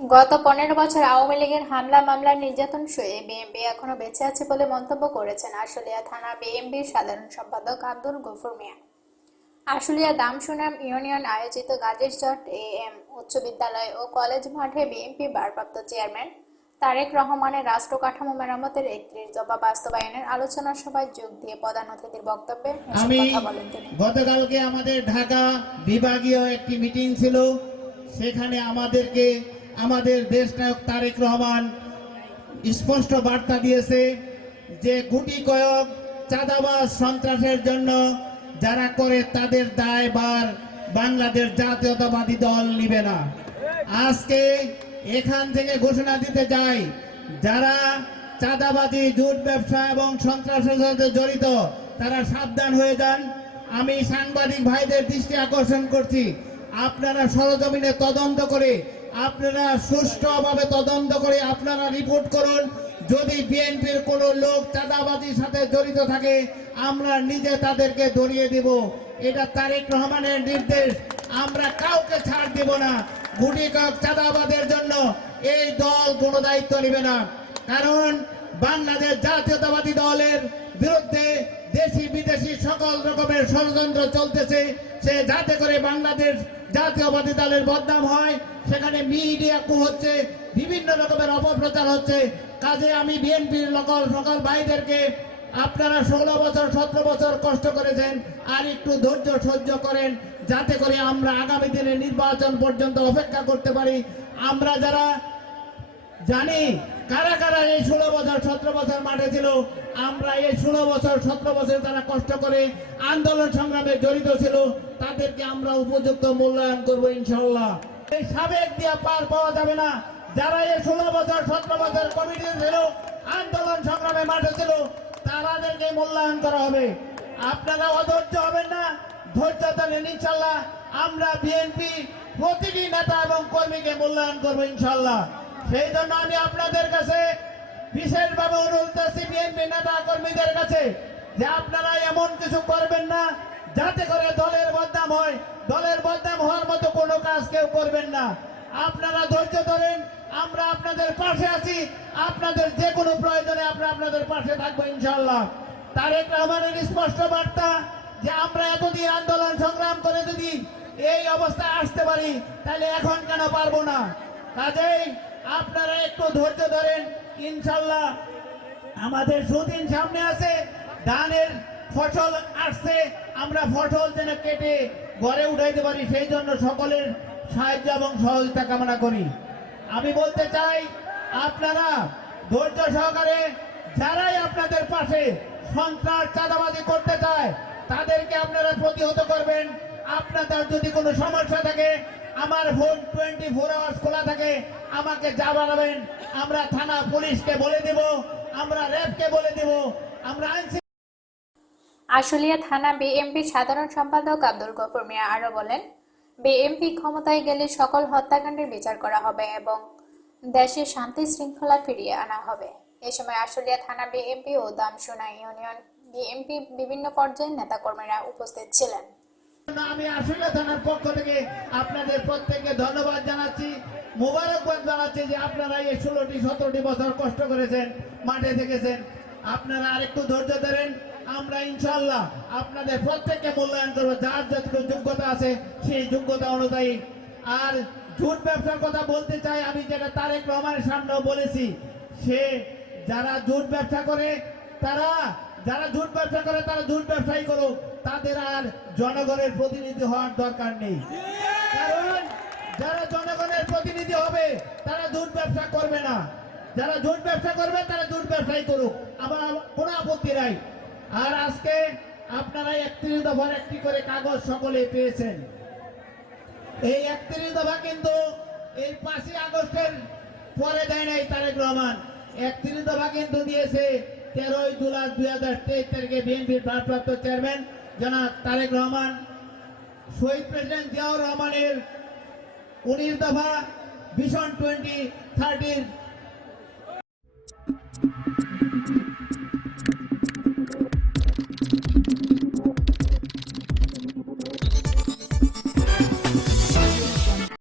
গত 15 বছর আওয়ামী লীগের হামলা মামলার নির্যাতন সয়ে বিএনপি এখনো বেঁচে আছে বলে মন্তব্য করেছেন আশুলিয়া থানা বিএনপির সাধারণ সম্পাদক আব্দুল গফুর মিয়া। আশুলিয়া দামসুনাম ইউনিয়ন আয়োজিত গাজীর চট এম উচ্চ বিদ্যালয় ও কলেজ মাঠে বিএনপি ভারপ্রাপ্ত চেয়ারম্যান তারেক রহমানের রাষ্ট্র কাঠামো মেরামতের 31 দফা বাস্তবায়নের আলোচনা সভায় যোগ দিয়ে প্রধান অতিথির বক্তব্যে এসব কথা বলেন তিনি। গতকালকে আমাদের ঢাকা বিভাগীয় একটি মিটিং ছিল, সেখানে আমাদের দেশনায়ক তারেক রহমান স্পষ্ট বার্তা দিয়েছে যে গুটি কয়েক চাঁদাবাজ সন্ত্রাসের জন্য যারা করে তাদের দায়ভার বাংলাদেশ জাতীয়তাবাদী দল নিবে না। আজকে এখান থেকে ঘোষণা দিতে চাই, যারা চাঁদাবাজি, জুট ব্যবসা এবং সন্ত্রাসের সাথে জড়িত তারা সাবধান হয়ে যান। আমি সাংবাদিক ভাইদের দৃষ্টি আকর্ষণ করছি, আপনারা সরজমিনে তদন্ত করে, আপনারা সুষ্ঠুভাবে তদন্ত করে আপনারা রিপোর্ট করুন। যদি বিএনপির কোনো লোক চাঁদাবাজির সাথে জড়িত থাকে আমরা নিজে তাদেরকে ধরিয়ে দেব। এটা তারেক রহমানের নির্দেশ, আমরা কাউকে ছাড় দেব না। গুটি কয়েক চাঁদাবাদের জন্য এই দল কোনো দায়িত্ব নেবে না, কারণ বাংলাদেশ জাতীয়তাবাদী দলের বিরুদ্ধে দেশি বিদেশি সকল রকমের ষড়যন্ত্র চলতেছে, সে যাতে করে বাংলাদেশ জাতীয়তাবাদী দলের বদনাম হয়। সেখানে মিডিয়া কু হচ্ছে, বিভিন্ন রকমের অপপ্রচার হচ্ছে। কাজে আমি বিএনপির সকল ভাইদেরকে, আপনারা 16 বছর 17 বছর কষ্ট করেছেন, আর একটু ধৈর্য সহ্য করেন, যাতে করে আমরা আগামী দিনে নির্বাচন পর্যন্ত অপেক্ষা করতে পারি। আমরা যারা জানি কারা কারা এই 16 বছর 17 বছর মাঠে ছিল, আমরা এই 16 বছর 17 বছর তারা কষ্ট করে আন্দোলন সংগ্রামে জড়িত ছিল, তাদেরকে আমরা উপযুক্ত মূল্যায়ন করবো ইনশাআল্লাহ। এই সাবেক দিয়ে পার পাওয়া যাবে না। যারা এই 16 বছর 17 বছর কমিটি ছিল, আন্দোলন সংগ্রামে মাঠে ছিল, তাদেরকে মূল্যায়ন করা হবে। আপনারা অধৈর্য হবেন না, ধৈর্য ধরেন। ইনশাআল্লাহ আমরা বিএনপি প্রতিটি নেতা এবং কর্মীকে মূল্যায়ন করবো ইনশাআল্লাহ। সেই জন্য আমি আপনাদের কাছে বিশেষভাবে অনুরোধ করছি, বিএনপি নেতা কর্মীদের কাছে, যে আপনারা এমন কিছু করবেন না যাতে করে দলের বদনাম হয়। দলের বদনাম হওয়ার মতো কোনো কাজ কেউ করবেন না। আপনারা ধৈর্য ধরেন, আমরা আপনাদের পাশে আছি। আপনাদের যে কোনো প্রয়োজনে আমরা আপনাদের পাশে থাকবো ইনশাআল্লাহ। তারেক রহমানের স্পষ্ট বার্তা যে আমরা এতদিন আন্দোলন সংগ্রাম করে যদি এই অবস্থায় আসতে পারি, তাহলে এখন কেন পারবো না? কাজেই আপনারা একটু ধৈর্য ধরেন। ইনশাআল্লাহ আমাদের সুদিন সামনে আছে, ধানের ফসল আসছে, আমরা ফসল যেন কেটে ঘরে উঠাইতে পারি, সেই জন্য সকলের সাহায্য এবং সহযোগিতা কামনা করি। আমি বলতে চাই, আপনারা ধৈর্য সহকারে, যারাই আপনাদের পাশে সন্ত্রাস চাঁদাবাজি করতে চায় তাদেরকে আপনারা প্রতিহত করবেন। আপনাদের যদি কোনো সমস্যা থাকে, আমার ফোন 24 আওয়ার্স খোলা থাকে, আমাকে যা বানাবেন আমরা থানা পুলিশকে বলে দেব, আমরা র্যাবকে বলে দেব, আমরা আশুলিয়া থানা বিএনপির সাধারণ সম্পাদক আব্দুল গফুর মিয়া আরো বলেন, বিএনপি ক্ষমতায় গেলে সকল হত্যাকাণ্ডের বিচার করা হবে এবং দেশে শান্তি শৃঙ্খলা ফিরিয়ে আনা হবে। এ সময় আশুলিয়া থানা বিএনপি ও দামসুনা ইউনিয়ন বিএনপি বিভিন্ন পর্যায়ের নেতাকর্মীরা উপস্থিত ছিলেন। আমি আশুলিয়া থানার পক্ষ থেকে আপনাদের প্রত্যেককে ধন্যবাদ জানাচ্ছি, মোবারকবাদ জানাচ্ছি যে আপনারা এই 16টি 17টি বছর কষ্ট করেছেন, মাঠে থেকেছেন। আপনারা আরেকটু ধৈর্য ধরেন, আমরা ইনশাআল্লাহ আপনাদের প্রত্যেককে মূল্যায়ন করবো, যার যতটুকু যোগ্যতা আছে সেই যোগ্যতা অনুযায়ী। আর জুট ব্যবসার কথা বলতে চাই, আমি যেটা তারেক রহমানের সামনেও বলেছি, সে যারা জুট ব্যবসা করে তারা জুট ব্যবসায়ী করুক, তাদের আর জনগণের প্রতিনিধি হওয়ার দরকার নেই। কারণ যারা জনগণের প্রতিনিধি হবে তারা জুট ব্যবসা করবে না। যারা জুট ব্যবসা করবে তারা জুট ব্যবসায়ী করুক, আমার কোনো আপত্তি নাই। আর আজকে আপনারা 31 দফার একটি করে কাগজ সকলে পেয়েছেন। এই 31 দফা কিন্তু এই 5ই আগস্টের পরে দেয় নাই তারেক রহমান। 31 দফা কিন্তু দিয়েছে 13 জুলাই 2023 তারিখে বিএনপির ভারপ্রাপ্ত চেয়ারম্যান জনাব তারেক রহমান। শহীদ প্রেসিডেন্ট জিয়াউর রহমানের 19 দফা ভিশন 2030